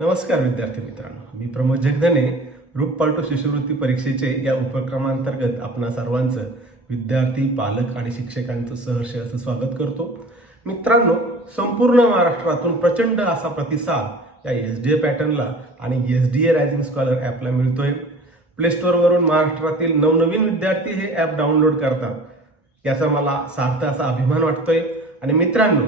नमस्कार विद्यार्थी मित्रांनो, मी प्रमोद जगधने. रूप पालटो शिष्यवृत्ती परीक्षेचे या उपक्रमांतर्गत आपणा सर्वांचं विद्यार्थी, पालक आणि शिक्षकांचं सहर्ष असं स्वागत करतो. मित्रांनो, संपूर्ण महाराष्ट्रातून प्रचंड असा प्रतिसाद या SDA पॅटर्नला आणि SDA रायझिंग स्कॉलर ॲपला मिळतोय. प्ले स्टोअरवरून महाराष्ट्रातील नवनवीन विद्यार्थी हे ॲप डाउनलोड करतात, याचा मला सार्थ असा अभिमान वाटतोय. आणि मित्रांनो,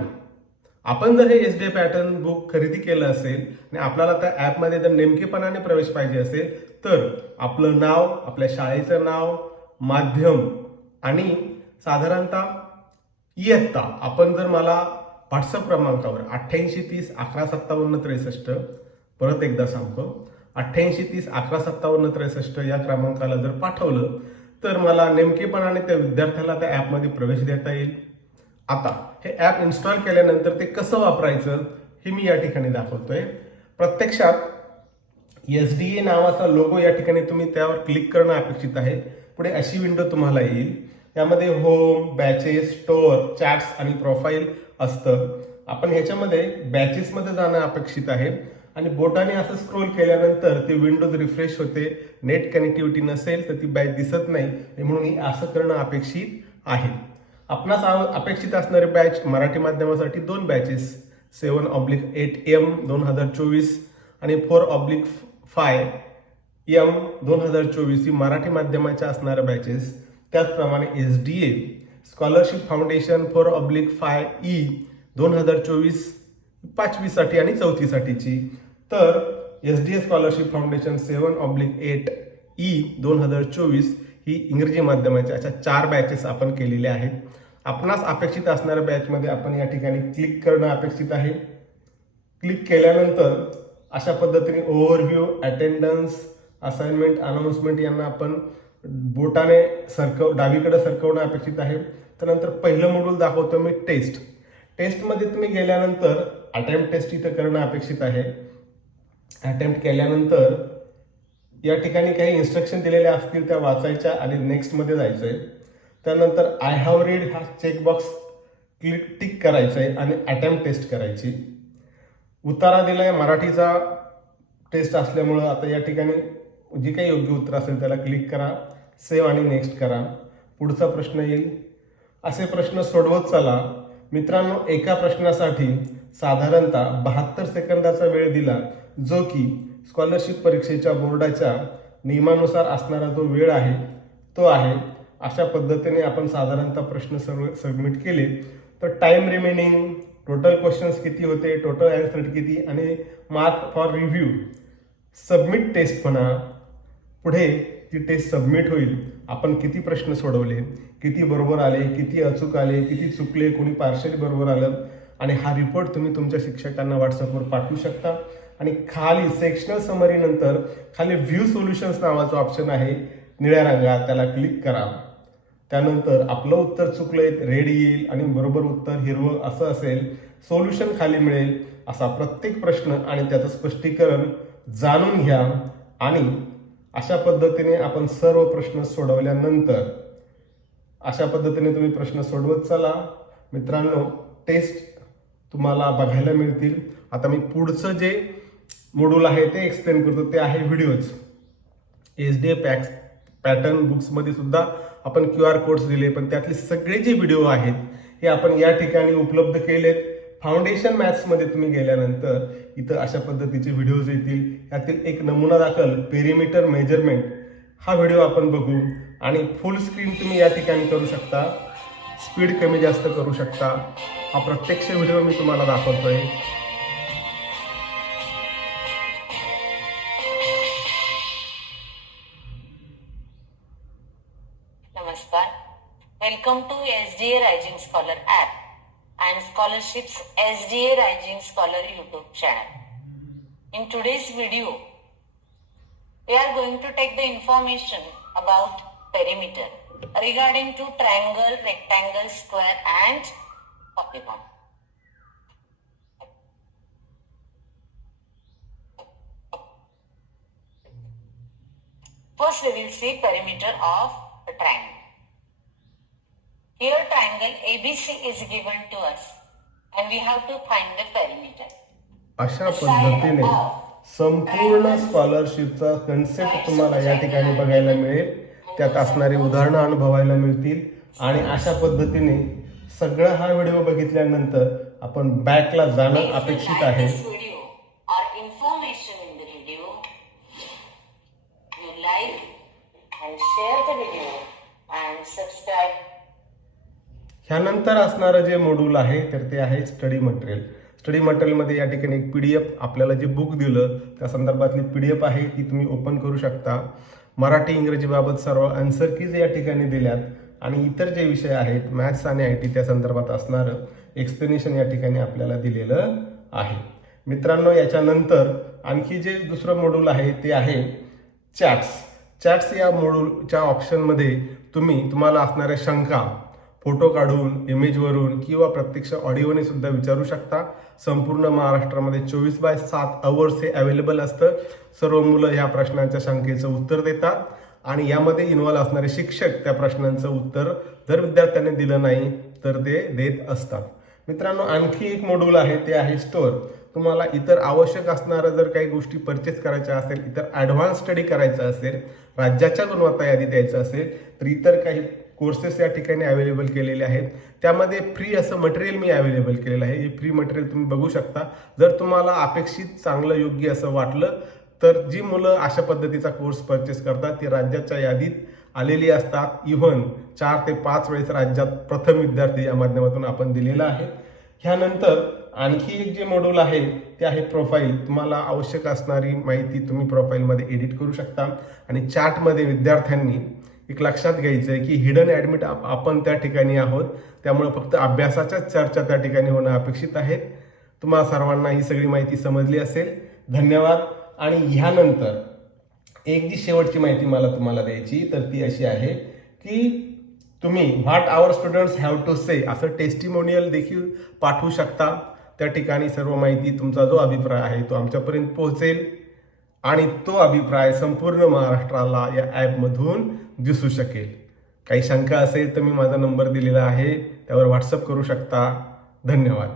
आपण जर हे SDA पॅटर्न बुक खरेदी केलं असेल आणि आपल्याला त्या ॲपमध्ये जर नेमकेपणाने प्रवेश पाहिजे असेल तर आपलं नाव, आपल्या शाळेचं नाव, माध्यम आणि साधारणतः इयत्ता आपण जर मला व्हॉट्सअप क्रमांकावर 8830 115763, परत एकदा सांगतो 8830 115763 या क्रमांकाला जर पाठवलं तर मला नेमकेपणाने त्या विद्यार्थ्याला त्या ॲपमध्ये प्रवेश देता येईल. आता हे ॲप इन्स्टॉल केल्यानंतर ते कसं वापरायचं हे मी या ठिकाणी दाखवतोय. प्रत्यक्षात SDA नावाचा लोगो या ठिकाणी तुम्ही त्यावर क्लिक करणं अपेक्षित आहे. पुढे अशी विंडो तुम्हाला येईल. यामध्ये होम, बॅचेस, स्टोअर, चॅट्स आणि प्रोफाईल असतं. आपण ह्याच्यामध्ये बॅचेसमध्ये जाणं अपेक्षित आहे आणि बोटाने असं स्क्रोल केल्यानंतर ती विंडोज रिफ्रेश होते. नेट कनेक्टिव्हिटी नसेल तर ती बॅच दिसत नाही, म्हणून ही असं करणं अपेक्षित आहे. आपणास अपेक्षित असणारे बॅच मराठी माध्यमासाठी 2 बॅचेस 7/8M 2024 आणि 4/5M 2024 ही मराठी माध्यमाच्या असणाऱ्या बॅचेस. त्याचप्रमाणे SDA स्कॉलरशिप फाउंडेशन 4/5E 2024 5वीसाठी आणि 4थीसाठीची. तर SDA स्कॉलरशिप फाउंडेशन 7/8E 2024 ही इंग्रजी माध्यमाच्या अशा 4 बॅचेस आपण केलेल्या आहेत. आपणास अपेक्षित असणाऱ्या बॅचमध्ये आपण या ठिकाणी क्लिक करणं अपेक्षित आहे. क्लिक केल्यानंतर अशा पद्धतीने ओव्हरव्ह्यू, अटेंडन्स, असाइनमेंट, अनाउन्समेंट यांना आपण बोटाने डावीकडे सरकवणं अपेक्षित आहे. त्यानंतर पहिलं मॉड्यूल दाखवतो मी टेस्ट. टेस्टमध्ये तुम्ही गेल्यानंतर अटेम्प्ट टेस्ट इथं करणं अपेक्षित आहे. अटेम्प्ट केल्यानंतर या ठिकाणी काही इन्स्ट्रक्शन दिलेल्या असतील त्या वाचायच्या आणि नेक्स्टमध्ये जायचं आहे. त्यानंतर आय हॅव रीड हा चेकबॉक्स टिक करायचा आहे आणि अटेम्प्ट टेस्ट करायची. उतारा दिलाय मराठीचा टेस्ट असल्यामुळं आता या ठिकाणी जे काही योग्य उत्तर असेल त्याला क्लिक करा, सेव्ह आणि नेक्स्ट करा. पुढचा प्रश्न येईल. असे प्रश्न सोडवत चला. मित्रांनो, एका प्रश्नासाठी साधारणतः 72 सेकंदाचा वेळ दिला, जो की स्कॉलरशिप परीक्षेच्या बोर्डाच्या नियमानुसार असणारा जो वेळ आहे तो आहे. अशा पद्धतीने आपण साधारणतः प्रश्न सर्व सबमिट केले तर टाइम रिमेनिंग, टोटल क्वेश्चन्स किती होते, टोटल आन्सर किती आणि mark for review, submit test म्हणा. पुढे ती टेस्ट सबमिट होईल. आपण किती प्रश्न सोडवले, किती बरोबर आले, किती अचूक आले, किती चुकले, कोणी पार्शली बरोबर आलं आणि हा रिपोर्ट तुम्ही तुमच्या शिक्षकांना व्हॉट्सअपवर पाठवू शकता. आणि खाली सेक्शनल समरी नंतर खाली व्ह्यू सोल्युशन्स नावाचं ऑप्शन आहे निळ्या रंगात, त्याला क्लिक करा. त्यानंतर आपलं उत्तर चुकलंय रेड येईल आणि बरोबर उत्तर हिरवं असं असेल. सोल्युशन खाली मिळेल. असा प्रत्येक प्रश्न आणि त्याचं स्पष्टीकरण जाणून घ्या. आणि अशा पद्धतीने आपण सर्व प्रश्न सोडवल्यानंतर अशा पद्धतीने तुम्ही प्रश्न सोडवत चला. मित्रांनो, टेस्ट तुम्हाला बघायला मिळतील. आता मी पुढचं जे मॉड्यूल आहे ते एक्सप्लेन करतो, ते आहे व्हिडिओज. SDA पॅटर्न बुक्समध्ये सुद्धा आपण QR कोड्स दिले, पण त्यातले सगळे जे व्हिडिओ आहेत हे आपण या ठिकाणी उपलब्ध केलेत. फाउंडेशन मॅथ्समध्ये तुम्ही गेल्यानंतर इथं अशा पद्धतीचे व्हिडिओज येतील. यातील एक नमुना दाखल पेरिमीटर मेजरमेंट हा व्हिडिओ आपण बघू. आणि फुल स्क्रीन तुम्ही या ठिकाणी करू शकता, स्पीड कमी जास्त करू शकता. हा प्रत्यक्ष व्हिडिओ मी तुम्हाला दाखवतोय. Namaskar. Welcome to SDA Rising Scholar app and Scholarships SDA Rising Scholar YouTube channel. In today's video, we are going to take the information about perimeter regarding to triangle, rectangle, square and polygon. First we will see perimeter of a triangle. Here triangle ABC is given to us and we have to find the perimeter. अशा पद्धतीने संपूर्ण स्कॉलरशिपचा concept तुम्हाला या ठिकाणी बघायला मिळेल. त्यात असणारी उदाहरणं अनुभवायला मिळतील आणि अशा पद्धतीने सगळा हा व्हिडिओ बघितल्यानंतर आपण बॅकला जाणं अपेक्षित आहे. This video or information in the video, you like and share the video and subscribe. ह्यानंतर असणारं जे मॉड्यूल आहे तर ते आहे स्टडी मटेरियल. स्टडी मटेरियलमध्ये या ठिकाणी एक PDF आपल्याला जे बुक दिलं त्या संदर्भातली PDF आहे ती तुम्ही ओपन करू शकता. मराठी इंग्रजीबाबत सर्व आन्सर कीज या ठिकाणी दिल्यात आणि इतर जे विषय आहेत मॅथ्स आणि IT त्या संदर्भात असणारं एक्सप्लेनेशन या ठिकाणी आपल्याला दिलेलं आहे. मित्रांनो, याच्यानंतर आणखी जे दुसरं मॉड्यूल आहे ते आहे चॅट्स या मॉड्यूलच्या ऑप्शनमध्ये तुम्हाला असणाऱ्या शंका फोटो काढून इमेजवरून किंवा प्रत्यक्ष ऑडिओने सुद्धा विचारू शकता. संपूर्ण महाराष्ट्रामध्ये 24/7 अवर्स हे अवेलेबल असतं. सर्व मुलं ह्या प्रश्नांच्या शंकेचं उत्तर देतात आणि यामध्ये इन्व्हॉल्व असणारे शिक्षक त्या प्रश्नांचं उत्तर जर विद्यार्थ्यांनी दिलं नाही तर ते देत असतात. मित्रांनो, आणखी एक मॉड्यूल आहे ते आहे स्टोअर. तुम्हाला इतर आवश्यक असणाऱ्या जर काही गोष्टी परचेस करायच्या असेल, इतर ॲडव्हान्स स्टडी करायचं असेल, राज्याच्या गुणवत्ता यादी द्यायचं असेल तर इतर काही कोर्सेस या ठिकाणी अवेलेबल केलेले आहेत. त्यामध्ये फ्री असं मटेरियल मी अवेलेबल केलेलं आहे. हे फ्री मटेरियल तुम्ही बघू शकता. जर तुम्हाला अपेक्षित चांगलं योग्य असं वाटलं तर जी मुलं अशा पद्धतीचा कोर्स परचेस करतात ती राज्याच्या यादीत आलेली असतात. इव्हन 4 ते 5 वेळेस राज्यात प्रथम विद्यार्थी या माध्यमातून आपण दिलेला आहे. ह्यानंतर आणखी एक जे मॉड्यूल आहे ते आहे प्रोफाईल. तुम्हाला आवश्यक असणारी माहिती तुम्ही प्रोफाईलमध्ये एडिट करू शकता आणि चॅटमध्ये विद्यार्थ्यांनी एक लक्षात घ्यायचं आहे की हिडन ॲडमिट आपण त्या ठिकाणी आहोत, त्यामुळे फक्त अभ्यासाच्याच चर्चा त्या ठिकाणी होणं अपेक्षित आहेत. तुम्हाला सर्वांना ही सगळी माहिती समजली असेल. धन्यवाद. आणि ह्यानंतर एक जी शेवटची माहिती मला तुम्हाला द्यायची तर ती अशी आहे की तुम्ही what our students have to say असं टेस्टिमोनियल देखील पाठवू शकता. त्या ठिकाणी सर्व माहिती, तुमचा जो अभिप्राय आहे तो आमच्यापर्यंत पोहोचेल आणि तो अभिप्राय संपूर्ण महाराष्ट्राला या ॲपमधून दिसू शकेल. काही शंका असेल तर मी माझा नंबर दिलेला आहे, त्यावर व्हॉट्सअप करू शकता. धन्यवाद.